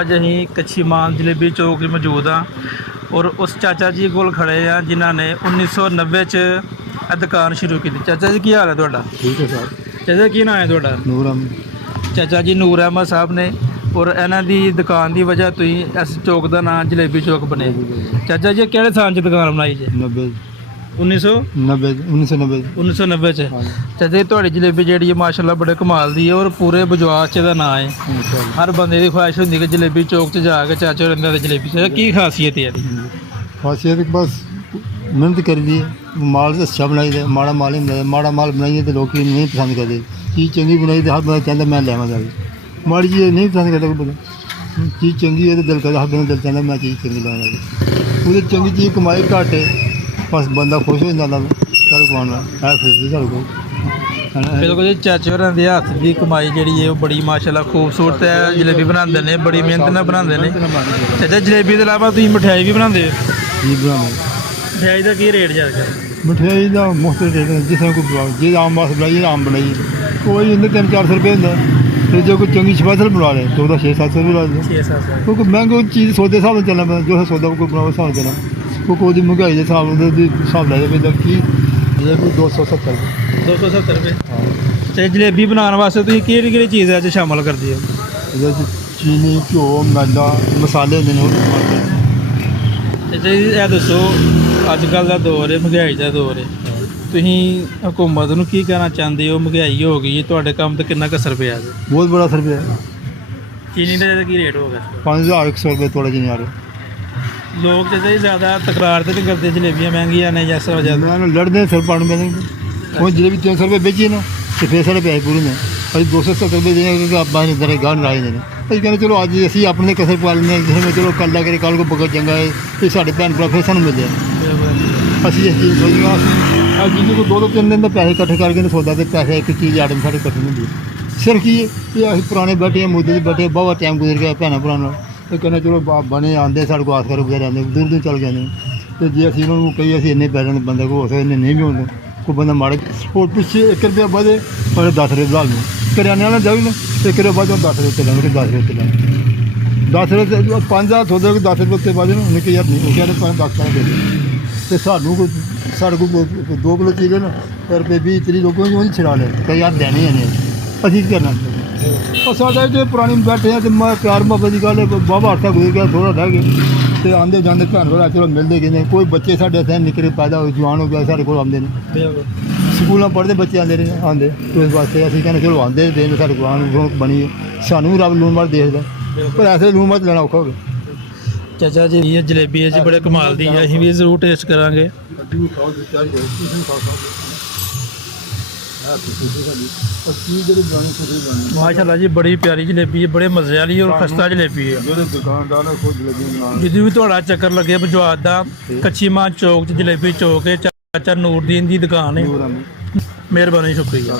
ਅੱਜ ਅਸੀਂ ਕੱਚੀ ਮਾਨ ਜਲੇਬੀ ਚੌਕ 'ਚ ਮੌਜੂਦ ਹਾਂ ਔਰ ਉਸ ਚਾਚਾ ਜੀ ਕੋਲ ਖੜੇ ਆ ਜਿਨ੍ਹਾਂ ਨੇ 1990 'ਚ ਇਹ ਦੁਕਾਨ ਸ਼ੁਰੂ ਕੀਤੀ। ਚਾਚਾ ਜੀ ਕੀ ਹਾਲ ਹੈ ਤੁਹਾਡਾ? ठीक है सर। ਚਾਚਾ ਕੀ ਨਾਮ ਹੈ ਤੁਹਾਡਾ? नूर अहमद। ਚਾਚਾ ਜੀ ਨੂਰ ਅਹਿਮਦ ਸਾਹਿਬ ਨੇ ਔਰ ਇਹਨਾਂ ਦੀ ਦੁਕਾਨ ਦੀ ਵਜ੍ਹਾ ਤੋਂ ਹੀ ਇਸ ਚੌਕ ਦਾ ਨਾਮ ਜਲੇਬੀ ਚੌਕ ਬਣਿਆ। ਚਾਚਾ ਜੀ ਕਿਹੜੇ ਸਾਲ 'ਚ ਦੁਕਾਨ ਬਣਾਈ ਜੀ? 90 1990 1990 'ਚ। हाँ जी। ਚਾਚਾ ਜੀ ਤੁਹਾਡੀ ਜਲੇਬੀ ਜਿਹੜੀ ਹੈ ਮਾਸ਼ਾਅੱਲਾ ਬੜੇ ਕਮਾਲ ਦੀ ਹੈ ਔਰ ਪੂਰੇ ਬਜਵਾਸ 'ਚ ਦਾ ਨਾਮ ਹੈ। इंशाल्लाह। ਹਰ ਬੰਦੇ ਦੀ ਖੁਆਇਸ਼ ਹੁੰਦੀ ਕਿ ਜਲੇਬੀ ਚੌਕ 'ਚ ਜਾ ਕੇ ਚਾਚਾ ਰਹਿੰਦਾ ਤੇ ਜਲੇਬੀ ਚਾਚਾ ਕੀ ਖਾਸੀਅਤ ਹੈ ਇਹਦੀ? खासियत बस मेहनत कर दी है। माल से अच्छा बनाई दे, माड़ा माल नहीं बनाया। माड़ा माल बनाइए तो लोग नहीं पसंद करते। चीज़ चंगी बनाई तो हर बंदा कहता मैं लेवा जाके। माड़ी चीज़ नहीं पसंद करता कोई बंदा। चीज़ चंगी है तो दिल करता, हर बंदा दिल कहता मैं चीज़ चंगी लवा जाके। वो चंगी चीज़ कमाई घट है, बस बंदा खुश हो जाता साढ़े को आना है फिर साढ़े को। ਬਿਲਕੁਲ ਜੀ ਚਾਚੇ ਹੋਰਾਂ ਦੇ ਹੱਥ ਦੀ ਕਮਾਈ ਜਿਹੜੀ ਹੈ ਉਹ ਬੜੀ ਮਾਸ਼ਾਅੱਲਾ ਖੂਬਸੂਰਤ ਹੈ। ਜਲੇਬੀ ਬਣਾਉਂਦੇ ਨੇ ਬੜੀ ਮਿਹਨਤ ਨਾਲ ਬਣਾਉਂਦੇ ਨੇ। ਚਾਚਾ ਜਲੇਬੀ ਦੇ ਇਲਾਵਾ ਤੁਸੀਂ ਮਠਿਆਈ ਵੀ ਬਣਾਉਂਦੇ ਹੋ? जी बना ਮਠਿਆਈ ਦਾ ਕੀ ਰੇਟ ਚੱਲਦਾ? मठियाई का मुफ्त रेट है जिस को बनाओ जे आम वास्ते बनाइए आम बनाइए कोई इन्हें 300-400 रुपये होंगे। फिर जो कोई चंगी स्पेशल बना ले तो 600-700 रुपये ला दे 6-7 क्योंकि महंगी चीज़ सौदे हिसाब से चलना पैंदा। जो है सौदा कोई बनाओ हिसाब से चलना कोई महंगाई के हिसाब लै पैंदा कि जलेबी 270 रुपये 270 ਰੁਪਏ। हाँ। ਤੇ ਜਲੇਬੀ ਬਣਾਉਣ ਵਾਸਤੇ ਤੁਸੀਂ ਕਿਹੜੀ ਕਿਹੜੀ ਚੀਜ਼ ਇਹ 'ਚ ਸ਼ਾਮਲ ਕਰਦੇ ਹੋ? ਇਹਦੇ 'ਚ ਚੀਨੀ ਘਿਓ ਮੈਦਾ ਮਸਾਲੇ ਹੁੰਦੇ ਨੇ ਉਹ ਇਸਤੇਮਾਲ ਕਰਦੇ। ਚਾਚਾ ਜੀ ਇਹ ਦੱਸੋ ਅੱਜ ਕੱਲ੍ਹ ਦਾ ਦੌਰ ਹੈ, ਮਹਿੰਗਾਈ ਦਾ ਦੌਰ ਹੈ, ਤੁਸੀਂ ਹਕੂਮਤ ਨੂੰ ਕੀ ਕਹਿਣਾ ਚਾਹੁੰਦੇ ਹੋ? ਮਹਿੰਗਾਈ ਹੋ ਗਈ ਹੈ, ਤੁਹਾਡੇ ਕੰਮ ਤੇ ਕਿੰਨਾ ਕੁ ਅਸਰ ਪਿਆ ਜੀ? बहुत बड़ा असर पे है। ਚੀਨੀ ਦਾ ਕੀ ਰੇਟ ਹੋ ਗਿਆ? 5100 रुपये थोड़ा जी आ रहे। ਲੋਕ ਚਾਚਾ ਜੀ ਜ਼ਿਆਦਾ ਤਕਰਾਰ ਤੇ ਨਹੀਂ ਕਰਦੇ ਜਲੇਬੀਆਂ ਮਹਿੰਗੀਆਂ ਨੇ ਜਾਂ ਇਸ ਵਜ੍ਹਾ ਤੋਂ? मैं लड़ते सिर पाने पैसे वो जलेबी 300 रुपये बेची ना तो फिर साढ़े पैसे पूरे ने अभी 270 रुपये देने क्योंकि आप बाहर इधर गाह नाए देने अभी कहने चलो अज असी अपने कसर पा लें जिसमें चलो कल लगे कल को बगत चंगा है फिर साढ़े भैन भरा फिर सानू मिलते हैं। असी इस चीज़ सोचेंगे अज जिन्हें को 2-3 दिन का पैसे इकट्ठे करके सौदा तो पैसे एक चीज़ आइटम साढ़े इकट्ठे नहीं होती। सिर्फ की ये अभी पुराने बैठे हैं मुद्दे बैठे बहुत टाइम गुजर गया भैन भरा तो कहना चलो बने आते साढ़े को आस कर गुजर आते दूर दूर चल जाते तो जे असी उन्होंने कही असी इन्ने पैसे बंदे को हो सकते इन्ने नहीं भी होंगे कोई बंदा माड़े और पिछले 1 रुपया बधे पर 10 रुपये बधा लूँ करियाने वाला जाओ ना 1 रुपये बाद 10 रुपये चलेंगे 10 रुपये चलेंगे 10 रुपये 5000 सौदे 10 रुपये उत्ते बाद उन्हें कही यार नहीं कहते 10 रुपये दे तो सानू साढ़े को 2 किलो चीज़ ना रुपये 20-30 लोगों को छिड़ा ले कई यार देने ही नहीं असी करना और साढ़े जो पुरानी बैठे हैं तो मैं प्यार मोहब्बत की गल बाबा अरसा गुजर गया थोड़ा रह गए तो आते जाते भैन भरा चलो मिलते कि नहीं कोई बच्चे साढ़े इतने निकले पैदा हो जवान हो गया साढ़े को आते हैं स्कूलों पढ़ते बच्चे आते रहे आते तो इस वास्ते असीं कहने चलो आते दिन साढ़े को रौनक बनी है सानू भी रब लून मार देखदा पर ऐसे लून मार लेना औखा हो गया। ਚਾਚਾ ਜੀ ਇਹ ਜਲੇਬੀ ਹੈ ਜੀ ਬੜੇ ਕਮਾਲ ਦੀ ਹੈ, ਅਸੀਂ ਵੀ ਜ਼ਰੂਰ ਟੇਸਟ ਕਰਾਂਗੇ। ਮਾਸ਼ਾਅੱਲਾ ਜੀ ਬੜੀ ਪਿਆਰੀ ਜਲੇਬੀ ਹੈ, ਬੜੇ ਮਜ਼ੇ ਵਾਲੀ ਔਰ ਖਸਤਾ ਜਲੇਬੀ ਹੈ। ਜਦੋਂ ਵੀ ਤੁਹਾਡਾ ਚੱਕਰ ਲੱਗੇ ਬਜਵਾਤ ਦਾ ਕੱਚੀ ਮਾਂ ਚੌਕ 'ਚ ਜਲੇਬੀ ਚੌਕ ਹੈ, ਚਾਚਾ ਨੂਰਦੀਨ ਦੀ ਦੁਕਾਨ ਹੈ। ਮਿਹਰਬਾਨੀ ਸ਼ੁਕਰੀਆ।